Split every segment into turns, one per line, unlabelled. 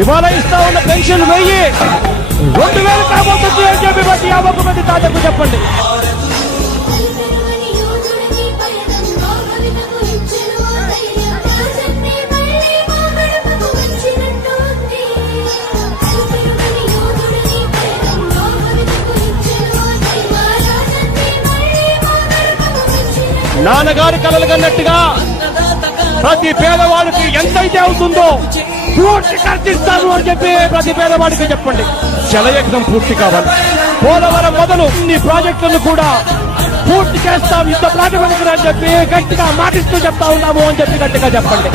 ఇవాళ ఇస్తా ఉన్న పెన్షన్ వెయ్యి. రెండు వేలు కాబోతుంది అని చెప్పి బట్టి యాభై మంది తాతకు చెప్పండి. నాన్నగారు కలలు కన్నట్టుగా ప్రతి పేదవాడికి ఎంతైతే అవుతుందో పూర్తి ఖర్చిస్తాను అని చెప్పి ప్రతి పేదవాడికి చెప్పండి. జలయజ్ఞం పూర్తి కావాలి. పోలవరం మొదలు ఈ ప్రాజెక్టులను కూడా పూర్తి చేస్తాం. యుద్ధ ప్రాతిపదికన అని చెప్పి గట్టిగా మాటిస్తూ చెప్తా ఉన్నాము అని చెప్పి గట్టిగా చెప్పండి.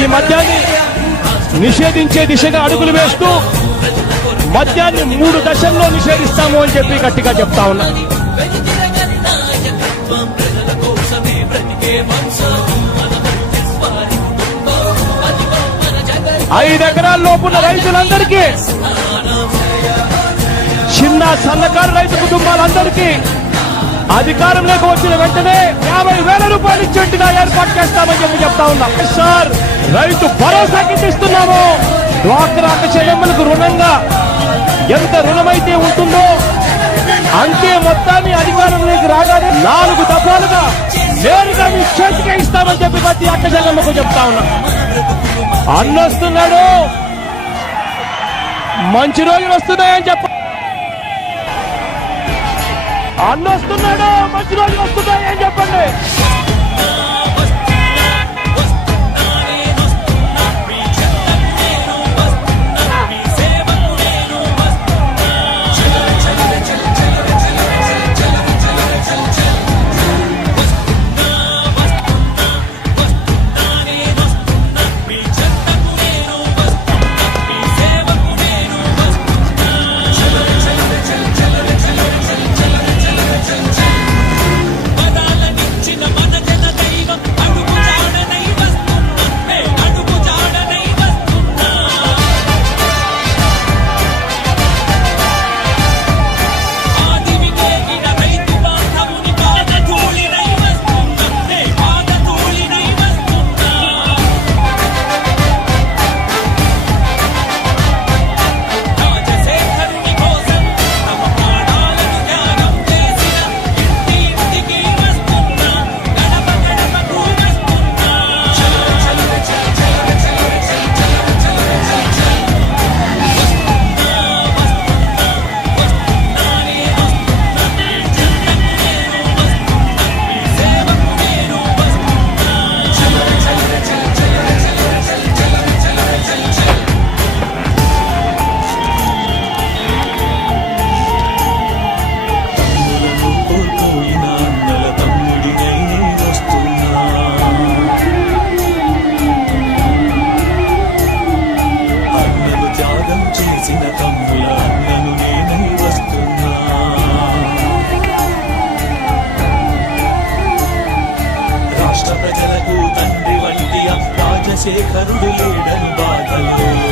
ఈ మద్యాన్ని నిషేధించే దిశగా అడుగులు వేస్తూ మద్యాన్ని మూడు దశల్లో నిషేధిస్తాము అని చెప్పి గట్టిగా చెప్తా ఉన్నాం. ఐదు ఎకరాల లోపున్న రైతులందరికీ చిన్న సన్నకారు రైతు కుటుంబాలందరికీ అధికారంలోకి వచ్చిన వెంటనే యాభై వేల రూపాయలు ఇచ్చేట్టుగా ఏర్పాటు చేస్తామని చెప్పి చెప్తా ఉన్నాం. సార్ రైతు భరోసా ఇస్తున్నాము. డ్వాక్రా చెల్లెమ్మలకు రుణంగా ఎంత రుణమైతే ఉంటుందో అంతే మొత్తాన్ని అధికారంలోకి రాగానే నాలుగు దఫాలుగా నేరుగా మీ చేతికే ఇస్తామని చెప్పి ప్రతి అక్క చెల్లెమ్మకు చెప్తా ఉన్నాం. అన్నొస్తున్నాడు. మంచి రోజులు వస్తున్నాయని చెప్ప అన్నొస్తున్నాడు. మంచి రోజులు వస్తున్నాయని చెప్పండి.
రాజశేఖరుడు లేడని బాధల్లో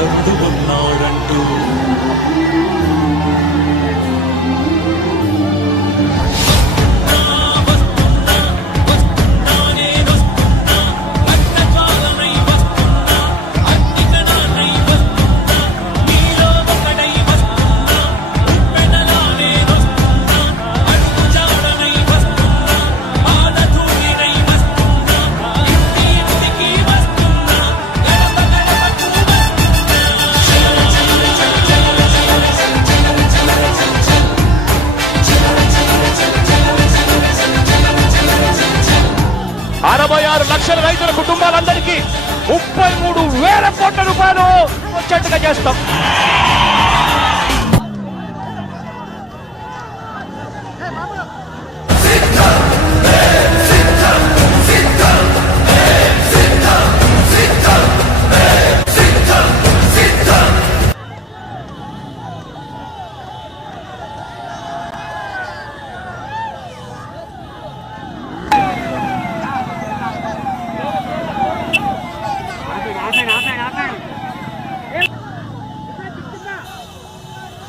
감사합니다. లక్షల రైతుల కుటుంబాలందరికీ ముప్పై మూడు వేల కోట్ల రూపాయలు వచ్చేట్టుగా చేస్తాం.